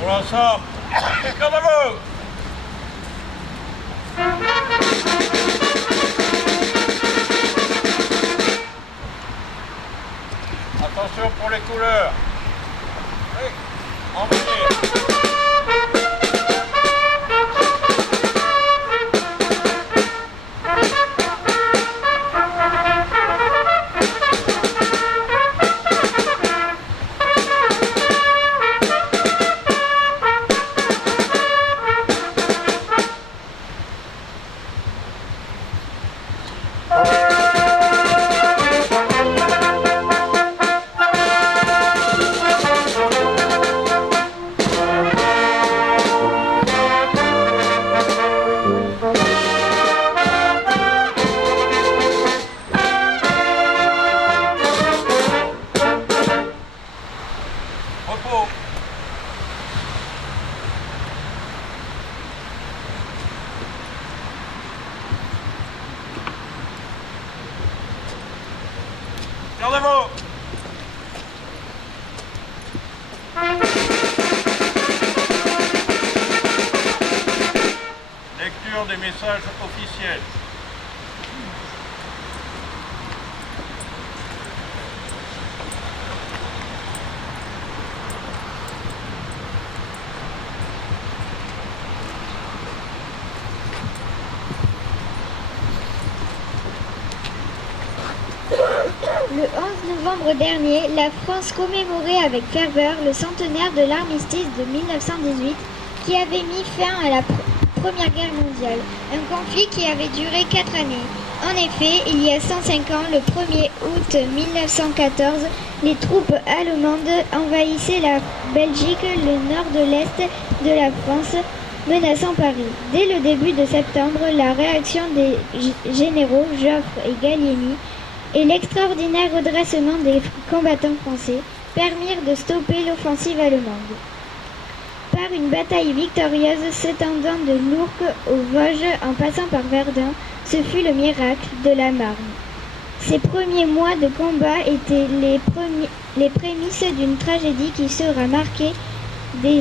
Pour l'ensemble, gardez-vous! Attention pour les couleurs. Oui, emmenez. Repos. Gardez-vous. Lecture des messages officiels. Le 11 novembre dernier, la France commémorait avec ferveur le centenaire de l'armistice de 1918 qui avait mis fin à la Première Guerre mondiale, un conflit qui avait duré 4 années. En effet, il y a 105 ans, le 1er août 1914, les troupes allemandes envahissaient la Belgique, le nord de l'est de la France, menaçant Paris. Dès le début de septembre, la réaction des généraux Joffre et Gallieni et l'extraordinaire redressement des combattants français permirent de stopper l'offensive allemande. Par une bataille victorieuse s'étendant de l'Ourcq aux Vosges en passant par Verdun, ce fut le miracle de la Marne. Ces premiers mois de combat étaient les prémices d'une tragédie qui sera marquée des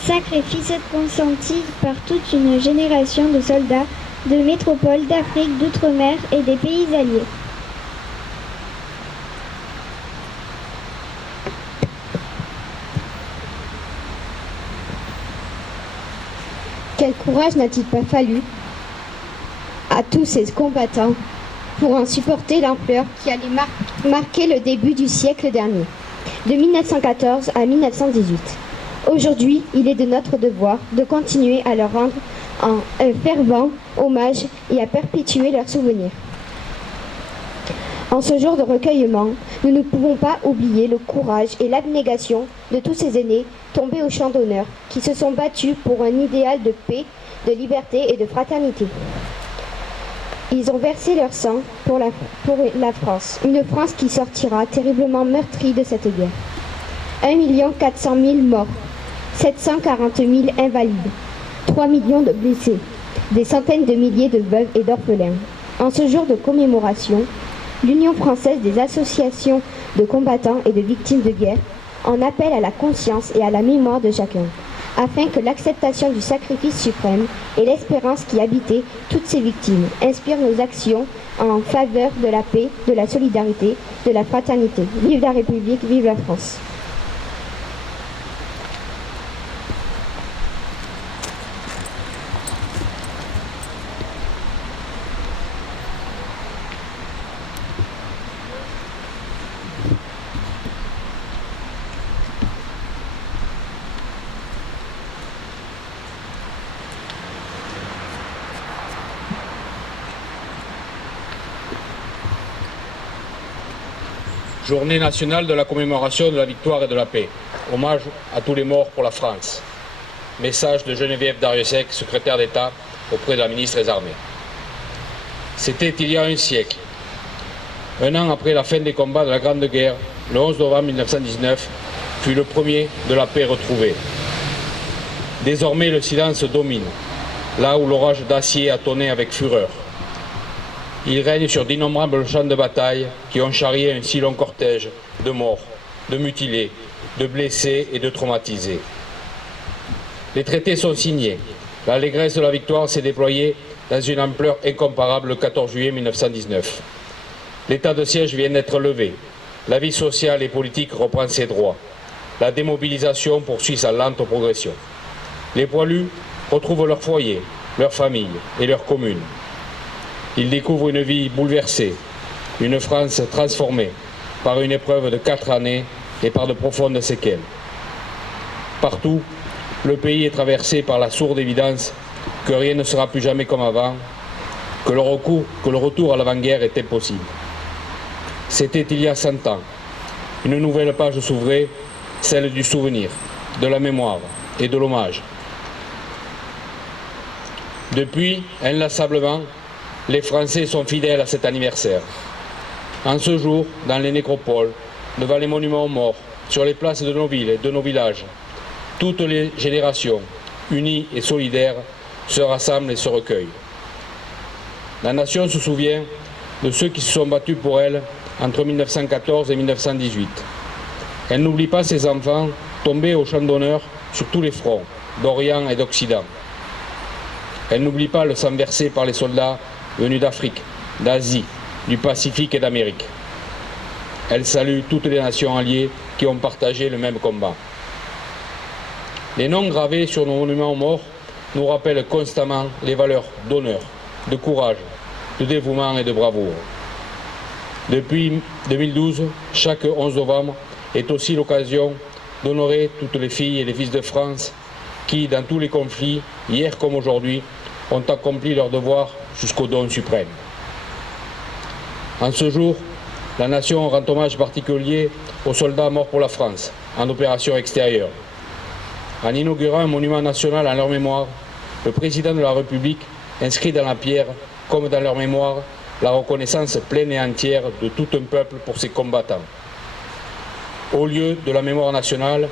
sacrifices consentis par toute une génération de soldats de métropoles, d'Afrique, d'outre-mer et des pays alliés. Quel courage n'a-t-il pas fallu à tous ces combattants pour en supporter l'ampleur qui allait marquer le début du siècle dernier, de 1914 à 1918. Aujourd'hui, il est de notre devoir de continuer à leur rendre un fervent hommage et à perpétuer leurs souvenirs. En ce jour de recueillement, nous ne pouvons pas oublier le courage et l'abnégation de tous ces aînés tombés au champ d'honneur, qui se sont battus pour un idéal de paix, de liberté et de fraternité. Ils ont versé leur sang pour la France, une France qui sortira terriblement meurtrie de cette guerre. 1 400 000 morts, 740 000 invalides, 3 millions de blessés, des centaines de milliers de veuves et d'orphelins. En ce jour de commémoration, l'Union française des associations de combattants et de victimes de guerre en appelle à la conscience et à la mémoire de chacun, afin que l'acceptation du sacrifice suprême et l'espérance qui habitait toutes ces victimes inspirent nos actions en faveur de la paix, de la solidarité, de la fraternité. Vive la République, vive la France. Journée nationale de la commémoration de la victoire et de la paix. Hommage à tous les morts pour la France. Message de Geneviève Darrieussecq, secrétaire d'État auprès de la ministre des Armées. C'était il y a un siècle. Un an après la fin des combats de la Grande Guerre, le 11 novembre 1919, fut le premier de la paix retrouvée. Désormais, le silence domine, là où l'orage d'acier a tonné avec fureur. Il règne sur d'innombrables champs de bataille qui ont charrié un si long cortège de morts, de mutilés, de blessés et de traumatisés. Les traités sont signés. L'allégresse de la victoire s'est déployée dans une ampleur incomparable le 14 juillet 1919. L'état de siège vient d'être levé. La vie sociale et politique reprend ses droits. La démobilisation poursuit sa lente progression. Les poilus retrouvent leur foyer, leur famille et leur commune. Ils découvrent une vie bouleversée, une France transformée par une épreuve de 4 années et par de profondes séquelles. Partout, le pays est traversé par la sourde évidence que rien ne sera plus jamais comme avant, que le retour à l'avant-guerre est impossible. C'était il y a 100 ans. Une nouvelle page s'ouvrait, celle du souvenir, de la mémoire et de l'hommage. Depuis, inlassablement, les Français sont fidèles à cet anniversaire. En ce jour, dans les nécropoles, devant les monuments aux morts, sur les places de nos villes et de nos villages, toutes les générations, unies et solidaires, se rassemblent et se recueillent. La nation se souvient de ceux qui se sont battus pour elle entre 1914 et 1918. Elle n'oublie pas ses enfants tombés au champ d'honneur sur tous les fronts, d'Orient et d'Occident. Elle n'oublie pas le sang versé par les soldats venus d'Afrique, d'Asie, du Pacifique et d'Amérique. Elle salue toutes les nations alliées qui ont partagé le même combat. Les noms gravés sur nos monuments aux morts nous rappellent constamment les valeurs d'honneur, de courage, de dévouement et de bravoure. Depuis 2012, chaque 11 novembre est aussi l'occasion d'honorer toutes les filles et les fils de France qui, dans tous les conflits, hier comme aujourd'hui, ont accompli leur devoir jusqu'au don suprême. En ce jour, la nation rend hommage particulier aux soldats morts pour la France, en opération extérieure. En inaugurant un monument national en leur mémoire, le président de la République inscrit dans la pierre, comme dans leur mémoire, la reconnaissance pleine et entière de tout un peuple pour ses combattants. Au lieu de la mémoire nationale,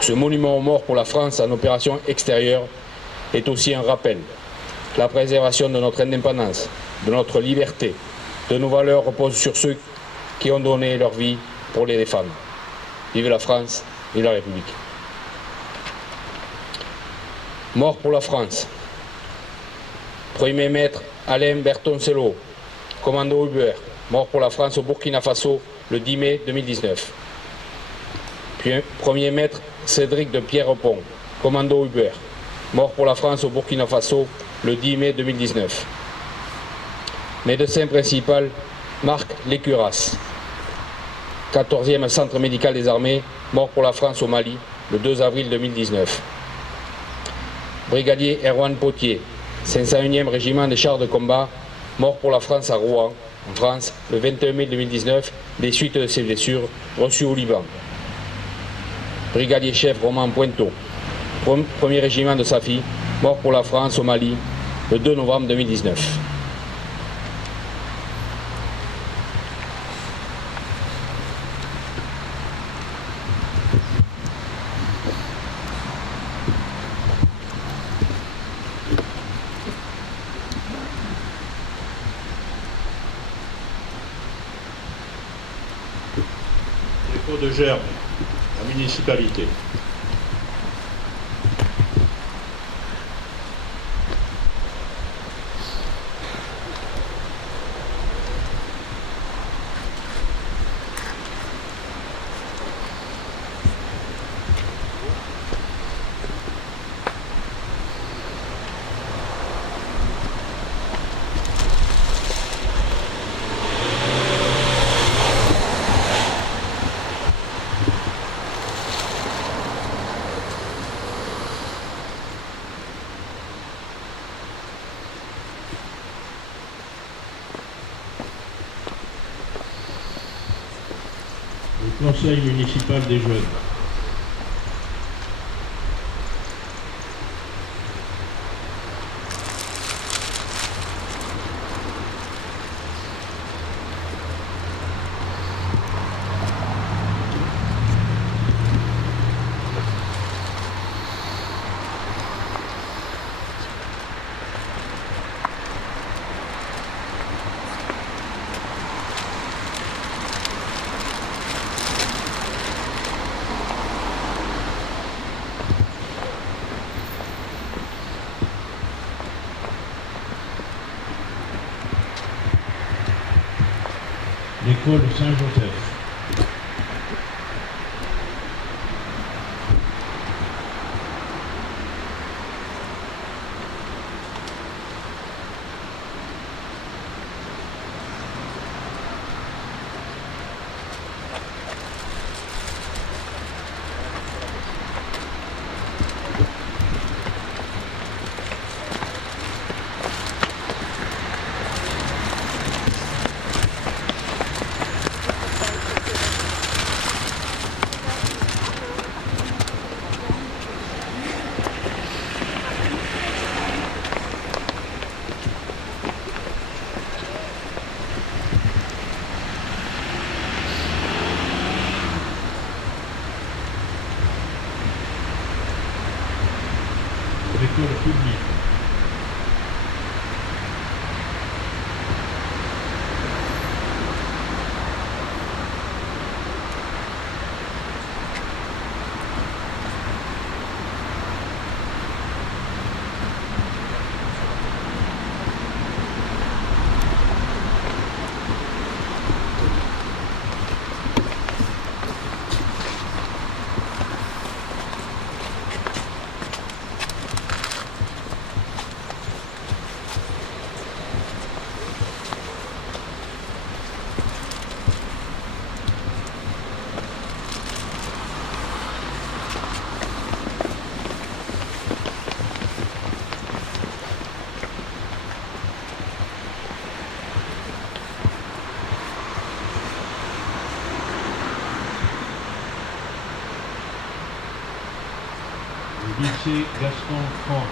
ce monument aux morts pour la France en opération extérieure est aussi un rappel. La préservation de notre indépendance, de notre liberté, de nos valeurs repose sur ceux qui ont donné leur vie pour les défendre. Vive la France, vive la République. Mort pour la France. Premier maître Alain Bertoncello, commando Hubert, mort pour la France au Burkina Faso le 10 mai 2019. Puis premier maître Cédric de Pierrepont, commando Hubert, mort pour la France au Burkina Faso le 10 mai 2019. Médecin principal Marc Lécuras, 14e centre médical des armées, mort pour la France au Mali le 2 avril 2019. Brigadier Erwan Potier, 501e régiment des chars de combat, mort pour la France à Rouen, en France, le 21 mai 2019, des suites de ses blessures reçues au Liban. Brigadier chef Roman Pointeau, 1er régiment de Safi, mort pour la France au Mali, le 2 novembre 2019. Dépôt de gerbe, la municipalité. Le conseil municipal des jeunes. l'école Saint-Joseph. L'école publique. Lycée Gaston Franck.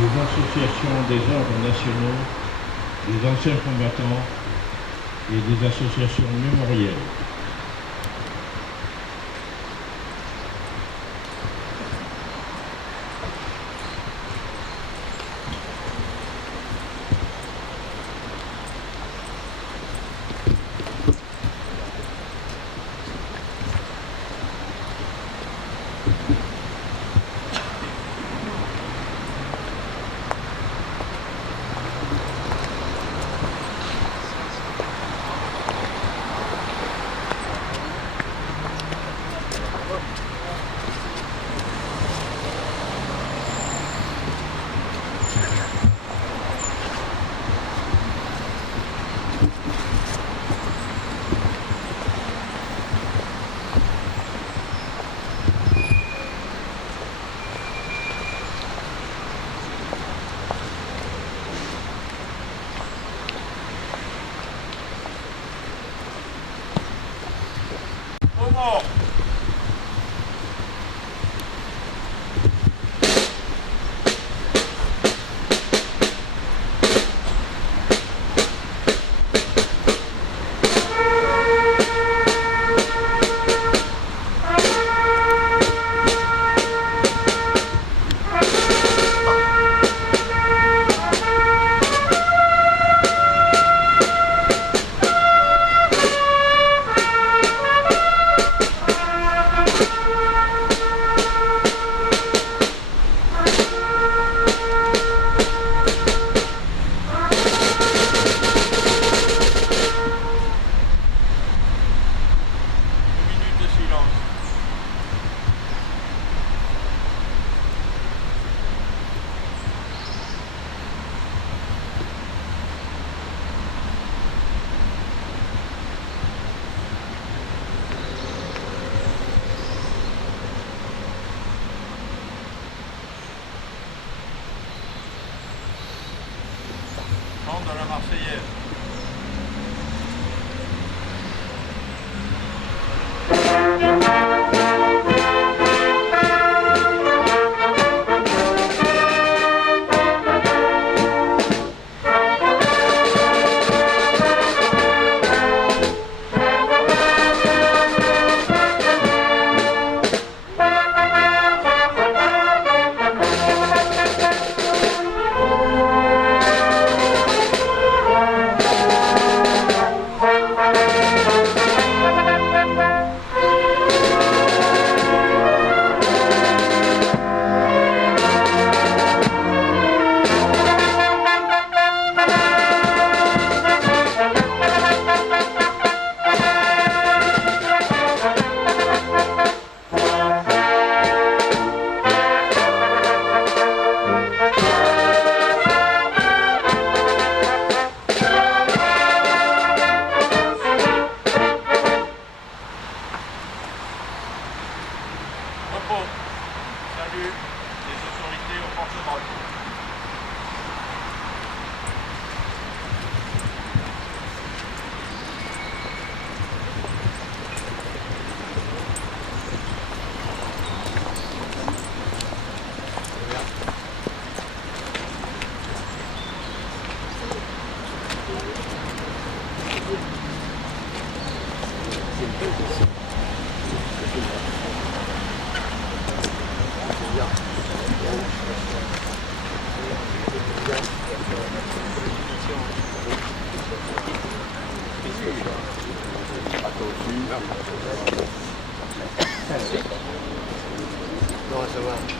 Les associations des ordres nationaux, des anciens combattants et des associations mémorielles. De la Marseillaise. Non, ça va.